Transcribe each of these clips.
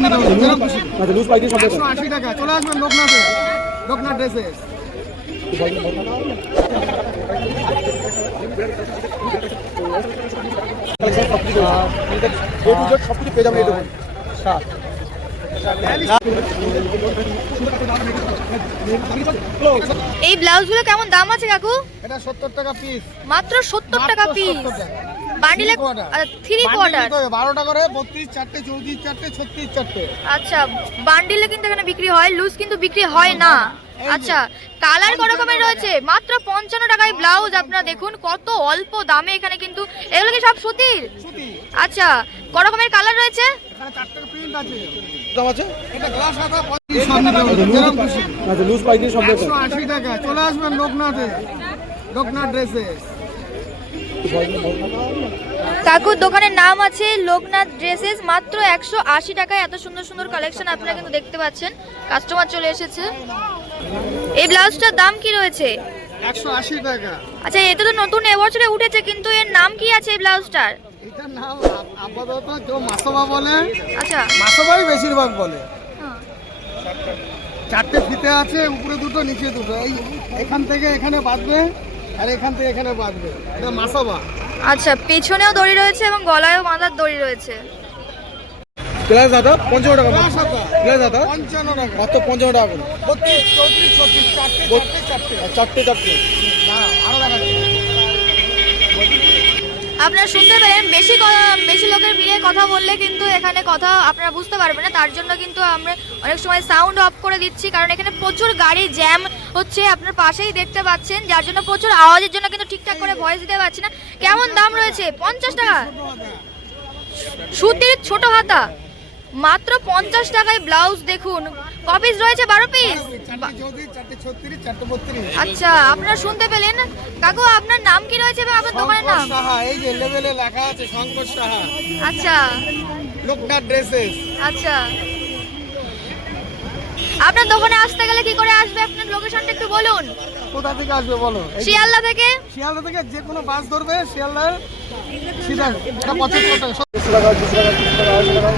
আচ্ছা লুজ পাইতে সব 180 টাকা। চলে আসবেন লোকনাথে, লোকনাথ ড্রেসেস। সবকিছু পেয়ে যাবেন। এই ব্লাউজগুলো কেমন দাম আছে কাকু? এটা 70 টাকা পিস, মাত্র 70 টাকা পিস। বান্ডিলে 3 কোয়ার্টার 12 টাকা করে 32 চারটে 34 চারটে 36 চারটে। আচ্ছা বান্ডিলে কিন্তু এখানে বিক্রি হয়, লুজ কিন্তু বিক্রি হয় না। আচ্ছা কালার কত রকমের রয়েছে? মাত্র 55 টাকায় ব্লাউজ। আপনারা দেখুন কত অল্প দামে এখানে কিন্তু। এগুলো কি সব সুতির? আচ্ছা কত রকমের কালার রয়েছে? এখানে চারটে প্রিন্ট আছে। দাম আছে এটা গ্লাস আদা 35 আচ্ছা লুজ পাইতে সব 180 টাকা। চলে আসবেন লোকনাথে, লোকনাথ ড্রেসেস। কাকুর দোকানের নাম আছে লোকনাথ ড্রেসেস। মাত্র 180 টাকায় এত সুন্দর সুন্দর কালেকশন আপনারা কিন্তু দেখতে পাচ্ছেন। কাস্টমার চলে এসেছে। এই ব্লাউজটার দাম কি রয়েছে? 180 টাকা। আচ্ছা এটা তো নতুন এবছরে উঠেছে, কিন্তু এর নাম কি আছে এই ব্লাউজটার? এটার নাম আপাতত কেউ মাসবা বলে। আচ্ছা মাসবাই বেশিরভাগ বলে। চারটে ফিতে আছে, উপরে দুটো নিচে দুটো। এই এখান থেকে এখানে বাঁধবে আর এখান থেকে এখানে বাঁধবে, এটা মাসবা। আচ্ছা পেছনেও দড়ি রয়েছে এবং গলায়ও বাঁধার দড়ি রয়েছে। গ্লাস দাদা 55 টাকা। গ্লাস আদা গ্লাস দাদা 55 টাকা। মাত্র 55 টাকা করে। 32 34 36 চারটে চারটে চারটে চারটে। আরো দেখাচ্ছি। আপনারা শুনতে পেলেন, বেশি লোকের ভিড়ে কথা বললে কিন্তু এখানে কথা আপনারা বুঝতে পারবেন না। তার জন্য কিন্তু আমরা অনেক সময় সাউন্ড অফ করে দিচ্ছি, কারণ এখানে প্রচুর গাড়ি জ্যাম হচ্ছে, আপনার পাশেই দেখতে পাচ্ছেন। যার জন্য প্রচুর আওয়াজের জন্য কিন্তু ঠিকঠাক করে ভয়েস দিতে পারছি না। কেমন দাম রয়েছে? 50 টাকা সুতির ছোট হাতা, মাত্র 50 টাকায় ব্লাউজ। দেখুন কপিস রয়েছে 12 পিস। আচ্ছা আপনারা শুনতে পেলেন। কাকু আপনার নাম কি রয়েছে এবং আপনার দোকানের নাম? এই যে লেভেলে লেখা আছে শঙ্কর সাহা, আচ্ছা লোকনাথ ড্রেসেস। আচ্ছা আপনার দোকানে আসতে গেলে কি করে আসবে? আপনার লোকেশনটা একটু বলুন। কোথা থেকে আসবে বলো? শিয়ালদা থেকে। শিয়ালদা থেকে যে কোনো বাস ধরবে, শিয়ালদার সিধা। এটা 75 টাকা। 100 টাকা 200 টাকা 300 টাকা 250 টাকা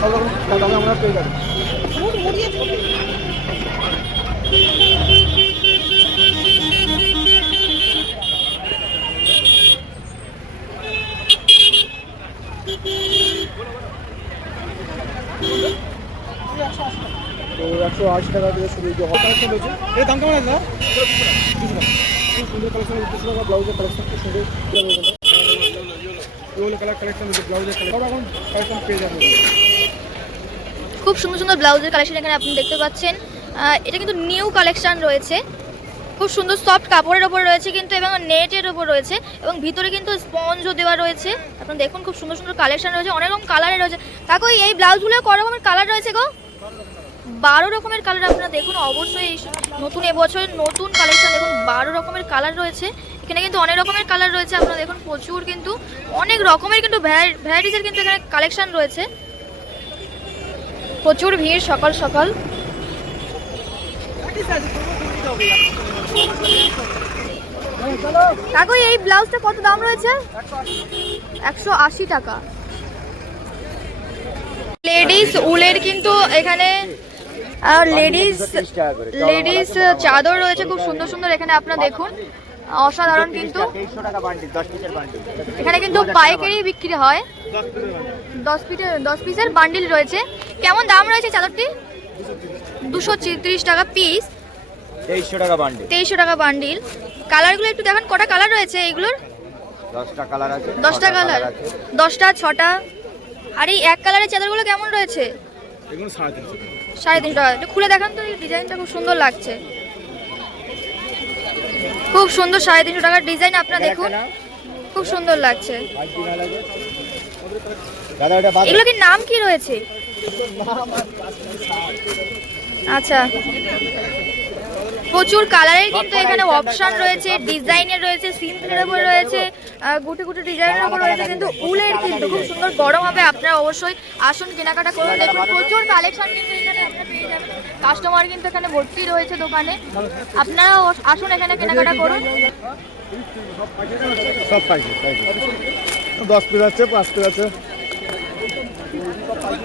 সব রকম দামে আমরা পেয়ে যাবেন। তো 180 টাকা থেকে শুরু যে হট কালেকশন রয়েছে। এর দাম কেমন আছে? 200 টাকা। খুব সুন্দর কালেকশন, 200 টাকা ব্লাউজের কালেকশন খুব সুন্দর। ইয়েলো কালার কালেকশন, ব্লাউজের কালেকশন সব এখন কালেকশন পেয়ে যাবেন। খুব সুন্দর সুন্দর ব্লাউজের কালেকশন এখানে আপনি দেখতে পাচ্ছেন। এটা কিন্তু নিউ কালেকশন রয়েছে। খুব সুন্দর সফট কাপড়ের ওপর রয়েছে কিন্তু, এবং নেটের ওপর রয়েছে, এবং ভিতরে কিন্তু স্পঞ্জও দেওয়া রয়েছে। আপনারা দেখুন খুব সুন্দর সুন্দর কালেকশন রয়েছে, অনেক রকম কালারের রয়েছে। কাকু এই ব্লাউজগুলো কত রকমের কালার রয়েছে গো? 12 রকমের কালার। আপনারা দেখুন অবশ্যই নতুন এবছরের নতুন কালেকশন। দেখুন 12 রকমের কালার রয়েছে এখানে, কিন্তু অনেক রকমের কালার রয়েছে। আপনারা দেখুন প্রচুর কিন্তু অনেক রকমের কিন্তু ভ্যারাইটিসের কিন্তু এখানে কালেকশন রয়েছে। প্রচুর ভিড় সকাল সকাল। কাকু এই ব্লাউজটা কত দাম রয়েছে? 180 টাকা। লেডিস উলের কিন্তু এখানে লেডিস চাদর রয়েছে খুব সুন্দর সুন্দর। এখানে আপনারা দেখুন অসাধারণ কিন্তু। এখানে কিন্তু পাইকারি বিক্রি হয়। 10 পিসের বান্ডিল রয়েছে। কেমন দাম রয়েছে চাদরটি? 230 টাকা পিস। 2300 টাকা বান্ডিল। 2300 টাকা বান্ডিল। কালারগুলো একটু দেখেন, কটা কালার রয়েছে এইগুলোর? 10টা কালার আছে। 10টা কালার, 10টা 6টা। আর এই এক কালারের চাদরগুলো কেমন রয়েছে? এগুলো 350 টাকা। 350 টাকা। একটু খুলে দেখান তো, এই ডিজাইনটা খুব সুন্দর লাগছে। খুব সুন্দর 350 টাকার ডিজাইন। আপনারা দেখুন খুব সুন্দর লাগছে। এগুলো কি নাম কি রয়েছে? আচ্ছা প্রচুর কালারের কিন্তু এখানে অপশন রয়েছে, ডিজাইনের রয়েছে, সিম্পলের উপর রয়েছে, গুটি গুটি ডিজাইনের উপর রয়েছে, কিন্তু উলের কিন্তু খুব সুন্দর গরম হবে। আপনারা অবশ্যই আসুন কেনাকাটা করুন। দেখুন প্রচুর কালেকশন কিন্তু এখানে আপনারা পেয়ে যাবেন। কাস্টমার কিন্তু এখানে ভর্তি রয়েছে দোকানে। আপনারা আসুন এখানে কেনাকাটা করুন। সব পাইছে 10 পিস আছে, 5 পিস আছে।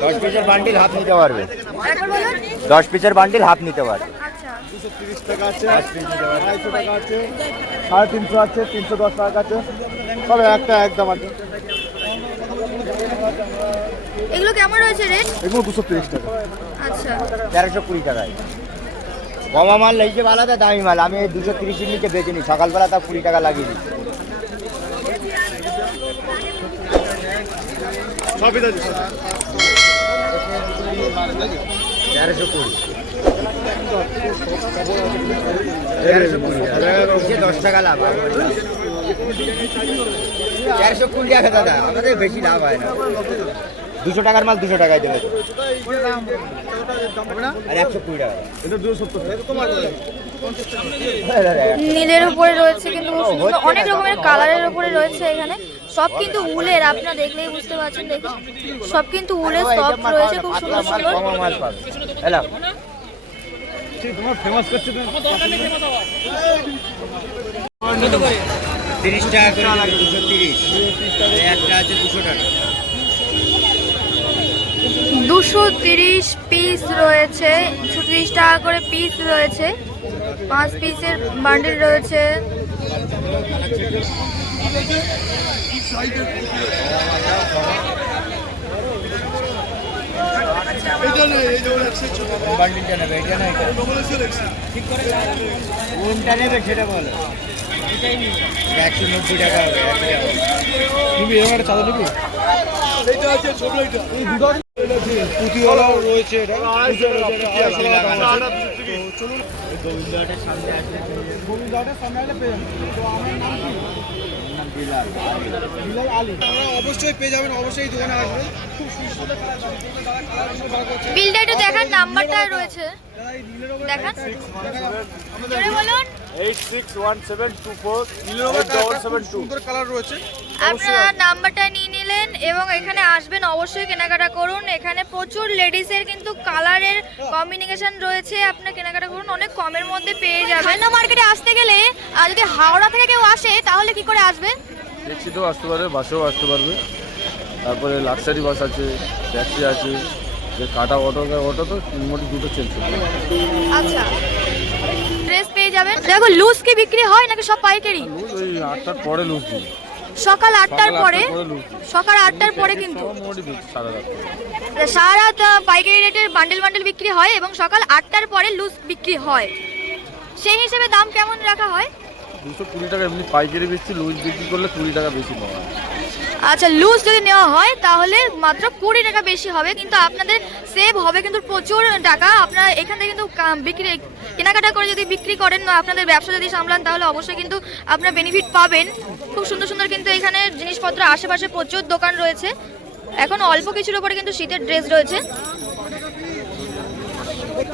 10 পিসের বান্ডিল হাফ নিতে পারবে। একবার বলুন। 10 পিসের বান্ডিল হাফ নিতে পারবে। আচ্ছা 230 টাকা আছে, 10 পিস নিতে পারবে। 250 টাকা আছে, 350 আছে, 310 টাকা আছে, তবে একটা একদম আছে। এগুলো কেমন রয়েছে রেট? এগুলো 230 টাকা। আচ্ছা 1320 টাকায়। কমা মাল লেগেছে ভালো, দামি মাল আমি 230 নিচে বেচে নিই, সকালবেলা তা 20 টাকা লাগিয়ে দিই। সবই দাদু 1320 10 টাকা লাভ। 1320 টাকা দাদা, আমাদের বেশি লাভ হয় না। 200 টাকার মাল 200 টাকায় দেবে আর 120 টাকা। এটা 270 টাকা তোমার। নীলের উপরে রয়েছে কিন্তু খুব সুন্দর, অনেক রকমের কালারের উপরে রয়েছে এখানে। সব কিন্তু উলের, আপনারা দেখলেই বুঝতে পারছেন। দেখুন সব কিন্তু উলের সফট রয়েছে, খুব সুন্দর সুন্দর। কমা মাল পাবে। হ্যালো তোমার ফেমাস করছে তো 30 টাকা করে 230। একটা আছে 200 টাকা। 230 পিস রয়েছে, 230 টাকা করে পিস রয়েছে। 5 পিসের বান্ডিল রয়েছে। বান্ডিলটা নেবে, এটা না এটা কোনটা নেবে সেটা বলো। 190 টাকা হবে। নিবি এবার চাদর নিবি। এইটা আছে ছোট, এইটা এই দুটো পুঁতিওয়ালাও রয়েছে। এটা চলুন গোবিন্দঘাটের সামনে আছে। গোবিন্দঘাটের সামনে আসলে পেয়ে যাবেন। তো আমার নাম কি? বিলাল বিলাল আলী। আপনারা অবশ্যই পেয়ে যাবেন, অবশ্যই দোকানে আসবেন। খুব সুন্দর কালার আছে। বিলটা একটু দেখান, নাম্বারটা রয়েছে দেখান, জোরে বলুন। 861724 সুন্দর কালার রয়েছে। আপনারা নাম্বারটা নিয়ে নিলেন এবং এখানে আসবেন, অবশ্যই কেনাকাটা করুন। এখানে প্রচুর লেডিসের কিন্তু কালারের কম্বিনেশন রয়েছে, আপনারা কেনাকাটা করুন, অনেক কমের মধ্যে পেয়ে যাবেন। খান্না মার্কেটে আসতে গেলে যদি হাওড়া থেকে কেউ আসে তাহলে কি করে আসবে? ট্যাক্সিতেও আসতে পারবে, বাসেও আসতে পারবে। তারপরে লাক্সারি বাস আছে, ট্যাক্সি আছে, যে কাটা অটো তো মোটামুটি দুটো চলছে। আচ্ছা ড্রেস পেয়ে যাবেন। দেখো লুজ কি বিক্রি হয় নাকি সব পাইকারি? ওই 8টার পরে লুজ দিই, সকাল 8টার পরে, লুজ দিই। সকাল 8টার পরে কিন্তু মোটামুটি বেশি সারা রাত। সারা রাত পাইকারি রেটের বান্ডেল বান্ডেল বিক্রি হয় এবং সকাল 8টার পরে লুজ বিক্রি হয়। সেই হিসেবে দাম কেমন রাখা হয়? 220 টাকা এমনি পাইকারি বেশি, লুজ বিক্রি করলে 20 টাকা বেশি নেওয়া হয়। আচ্ছা লুজ যদি নেওয়া হয় তাহলে মাত্র 20 টাকা বেশি হবে, কিন্তু আপনাদের সেভ হবে কিন্তু প্রচুর টাকা। আপনারা এখান থেকে কিন্তু বিক্রি কেনাকাটা করে যদি বিক্রি করেন, আপনাদের ব্যবসা যদি সামলান তাহলে অবশ্যই কিন্তু আপনারা বেনিফিট পাবেন। খুব সুন্দর সুন্দর কিন্তু এখানে জিনিসপত্র, আশেপাশে প্রচুর দোকান রয়েছে। এখন অল্প কিছুর উপরে কিন্তু শীতের ড্রেস রয়েছে।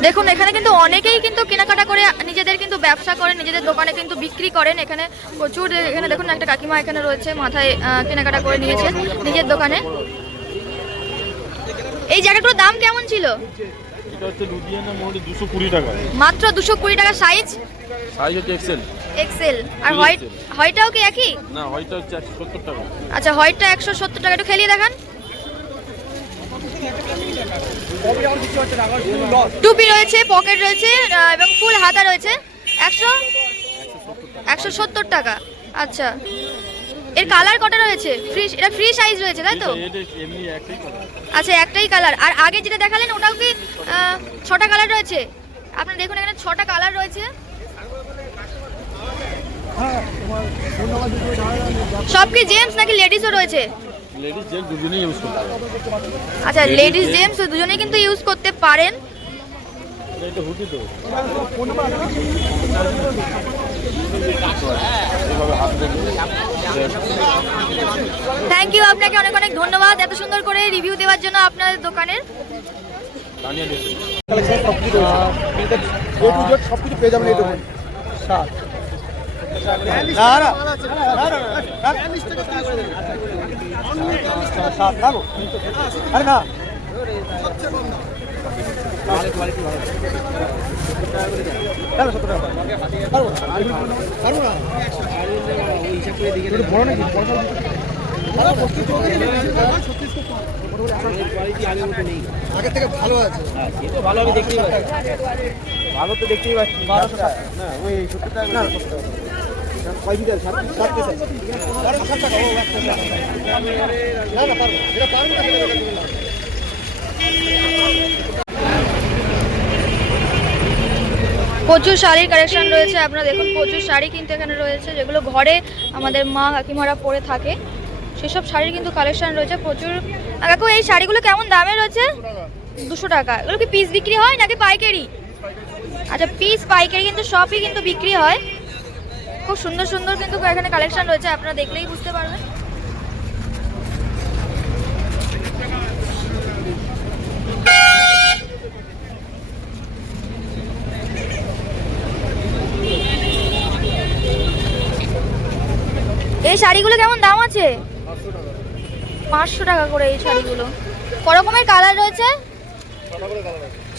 দেখুন এখানে কিন্তু অনেকেই কিন্তু কেনাকাটা করে নিজেদের কিন্তু ব্যবসা করেন, নিজেদের দোকানে কিন্তু বিক্রি করেন। এখানে প্রচুর, এখানে দেখুন একটা কাকিমা এখানে রয়েছে, মাথায় কেনাকাটা করে নিয়েছে নিজের দোকানে। এই জ্যাকেটগুলোর দাম কেমন ছিল? এটা হচ্ছে লুধিয়ানা মোটামুটি 220 টাকা। মাত্র 220 টাকা। সাইজ? সাইজ হচ্ছে এক্সেল। এক্সেল। আর হোয়াইটটাও কি একই? না, হোয়াইটটা হচ্ছে 170 টাকা। আচ্ছা হোয়াইটটা 170 টাকা। একটু খেলিয়ে দেখান। টুপি রয়েছে, পকেট রয়েছে এবং ফুল হাতা রয়েছে। 170 টাকা। আচ্ছা এর কালার কটা রয়েছে? ফ্রি, এটা ফ্রি সাইজ রয়েছে তাই তো? এটা এমনি একই কালার। আচ্ছা একটাই কালার। আর আগে যেটা দেখালেন ওটাও কি 6টা কালার রয়েছে? আপনারা দেখুন এখানে 6টা কালার রয়েছে। সব কি জেন্টস নাকি লেডিসও রয়েছে? লেডিস জেন্টস দুজনেই ইউজ করতে পারে। আচ্ছা লেডিস জেন্টস দুজনেই কিন্তু ইউজ করতে পারেন। এটা হুডি তো থ্যাংক ইউ, আপনাকে অনেক অনেক ধন্যবাদ এত সুন্দর করে রিভিউ দেওয়ার জন্য আপনাদের দোকানের। টানিয়ে দিয়েছে। কালেকশন সবকিছু রয়েছে। এ টু জেড সবকিছু পেয়ে যাবেন এই দোকানে। সাত আরে না বড় নাকি? আগের থেকে ভালো আছে। ভালো তো দেখতেই পাচ্ছি। 1200 টাকা না, ওই 70 টাকা না, 70 টাকা। কয় বিঘা? 7 পিস আছে। 1260 টাকা। ও একটা না না পারবো, যেটা পারবো না সেটা দেবেন না। প্রচুর শাড়ির কালেকশন রয়েছে, আপনারা দেখুন প্রচুর শাড়ি কিন্তু এখানে রয়েছে, যেগুলো ঘরে আমাদের মা কাকিমারা পরে থাকে সেসব শাড়ির কিন্তু কালেকশন রয়েছে প্রচুর। কাকু এই শাড়িগুলো কেমন দামে রয়েছে? 200 টাকা। এগুলো কি পিস বিক্রি হয় নাকি পাইকারি? আচ্ছা পিস পাইকারি কিন্তু সবই কিন্তু বিক্রি হয়। খুব সুন্দর সুন্দর কিন্তু এখানে কালেকশন রয়েছে, আপনারা দেখলেই বুঝতে পারবেন। এই শাড়িগুলো কেমন দাম আছে? 500 টাকা করে এই শাড়িগুলো। ক রকমের কালার রয়েছে?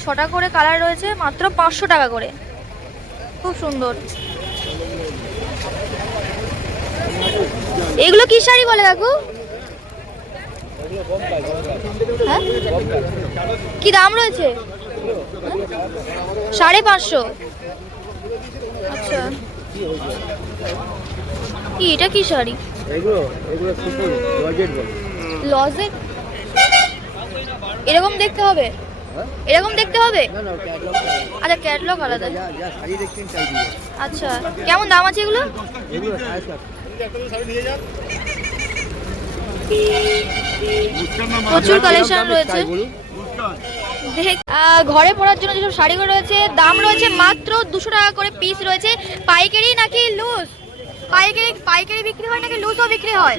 6টা করে কালার রয়েছে, মাত্র 500 টাকা করে। খুব সুন্দর। এগুলো কি শাড়ি বলে কাকু? হ্যাঁ? কি দাম রয়েছে? 550। আচ্ছা কি এটা কি শাড়ি? এগুলো সুপুর লজেট বলে। লজেট এরকম দেখতে হবে? এরকম দেখতে হবে? না না, ক্যাটালগ। আচ্ছা ক্যাটলগ আলাদা। যা যা শাড়ি দেখছেন তাই দিয়ে। আচ্ছা কেমন দাম আছে এগুলো? এগুলো 750। প্রচুর কালেকশন রয়েছে। ঘরে পরার জন্য যেসব শাড়িগুলো রয়েছে দাম রয়েছে মাত্র 200 টাকা করে পিস রয়েছে। পাইকারি নাকি লুজ? পাইকারি বিক্রি হয় নাকি লুজও বিক্রি হয়?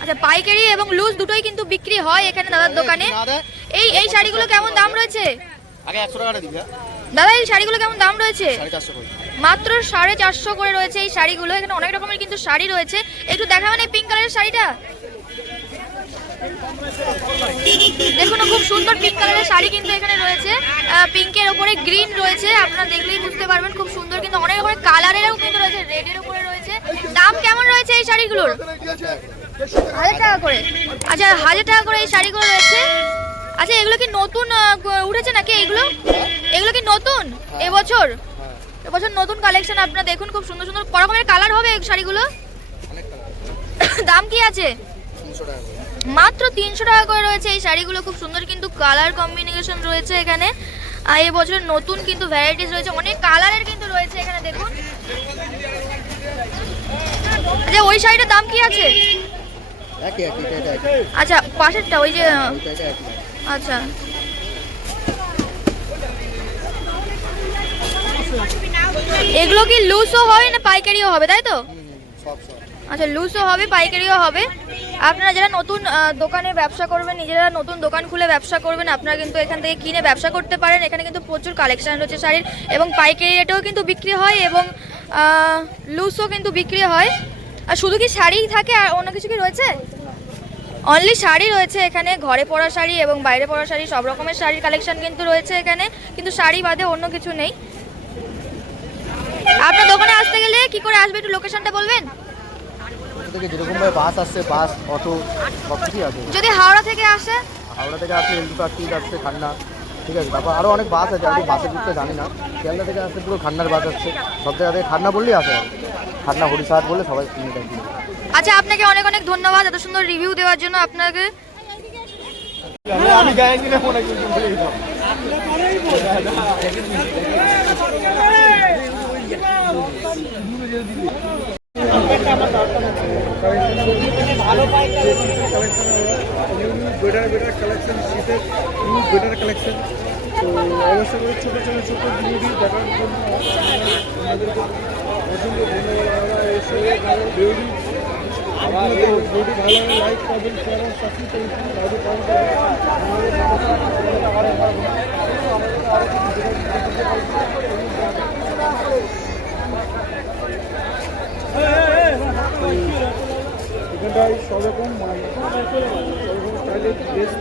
আচ্ছা পাইকারি এবং লুজ দুটোই কিন্তু বিক্রি হয় এখানে দাদার দোকানে। এই শাড়িগুলো কেমন দাম রয়েছে? আগে 100 টাকা দিবি। দাদা এই শাড়িগুলো কেমন দাম রয়েছে? 450 করে। মাত্র 450 করে রয়েছে এই শাড়িগুলো। এখানে অনেক রকমের কিন্তু শাড়ি রয়েছে, একটু দেখাবেন এই পিঙ্ক কালারের শাড়িটা? দেখুন খুব সুন্দর পিঙ্ক কালারের শাড়ি কিন্তু এখানে রয়েছে, পিঙ্কের উপরে গ্রিন রয়েছে, আপনারা দেখলেই বুঝতে পারবেন খুব সুন্দর কিন্তু অনেক রকমের কালারেরও কিন্তু রয়েছে, রেডের উপরে রয়েছে। দাম কেমন রয়েছে এই শাড়িগুলোর? 1000 টাকা করে। আচ্ছা 1000 টাকা করে এই শাড়িগুলো রয়েছে। আচ্ছা এগুলো কি নতুন উঠেছে নাকি? এগুলো কি নতুন এবছর নতুন কালেকশন? আপনারা দেখুন খুব সুন্দর সুন্দর রকমের কালার হবে এই শাড়িগুলো। দাম কি আছে? 300 টাকা। মাত্র 300 টাকা করে রয়েছে এই শাড়িগুলো। খুব সুন্দর কিন্তু কালার কম্বিনেশন রয়েছে এখানে, আর এই বছরের নতুন কিন্তু ভ্যারাইটিস রয়েছে, অনেক কালারের কিন্তু রয়েছে এখানে দেখুন। আচ্ছা ওই শাড়িটার দাম কি আছে? একই এটা। আচ্ছা পাশেরটা ওই যে, এটা একই। আচ্ছা এগুলো কি লুজও হবে না পাইকারিও হবে তাই তো? সব। আচ্ছা লুজও হবে পাইকারিও হবে। আপনারা যারা নতুন দোকানে ব্যবসা করবেন, নিজেরা নতুন দোকান খুলে ব্যবসা করবেন, আপনারা কিন্তু এখান থেকে কিনে ব্যবসা করতে পারেন। এখানে কিন্তু প্রচুর কালেকশন রয়েছে শাড়ির, এবং পাইকারি রেটেও কিন্তু বিক্রি হয় এবং লুজও কিন্তু বিক্রি হয়। আর শুধু কি শাড়িই থাকে আর অন্য কিছু কি রয়েছে? অনলি শাড়ি রয়েছে এখানে, ঘরে পরা শাড়ি এবং বাইরে পরা শাড়ি সব রকমের শাড়ির কালেকশন কিন্তু রয়েছে এখানে, কিন্তু শাড়ি বাদে অন্য কিছু নেই। আপনার দোকানে আসতে গেলে কি করে আসবে একটু লোকেশনটা বলবেন? থেকে যেরকম ভাবে বাস আসছে, বাস অটো সব কিছুই আছে। যদি হাওড়া থেকে আসে? হাওড়া থেকে আসলে এলপি আসছে খান্না, ঠিক আছে। তারপর আরও অনেক বাস আছে, আমি বাসের দিকটা জানি না। শিয়ালদা থেকে আসতে পুরো খান্নার বাস আসছে, সব জায়গা থেকে খান্না বললেই আসে। খান্না হরিশাহাট বললে সবাই চিনে থাকি। আচ্ছা আপনাকে অনেক অনেক ধন্যবাদ এত সুন্দর রিভিউ দেওয়ার জন্য। আপনাকে আমি গ্যারান্টি নেবো না কিন্তু বেটার কালেকশন, শীতের বেটার কালেকশন। তো অবশ্যই করে ছোটো ভিডিও দেখার জন্য আমাদেরকে অসংখ্য ধন্যবাদ। আমরা এসে ভিডিওটি ভালো লাইক করবেন, শেয়ার এবং সাবস্ক্রাইব এখানটায় সব রকম স্টাইলের ড্রেস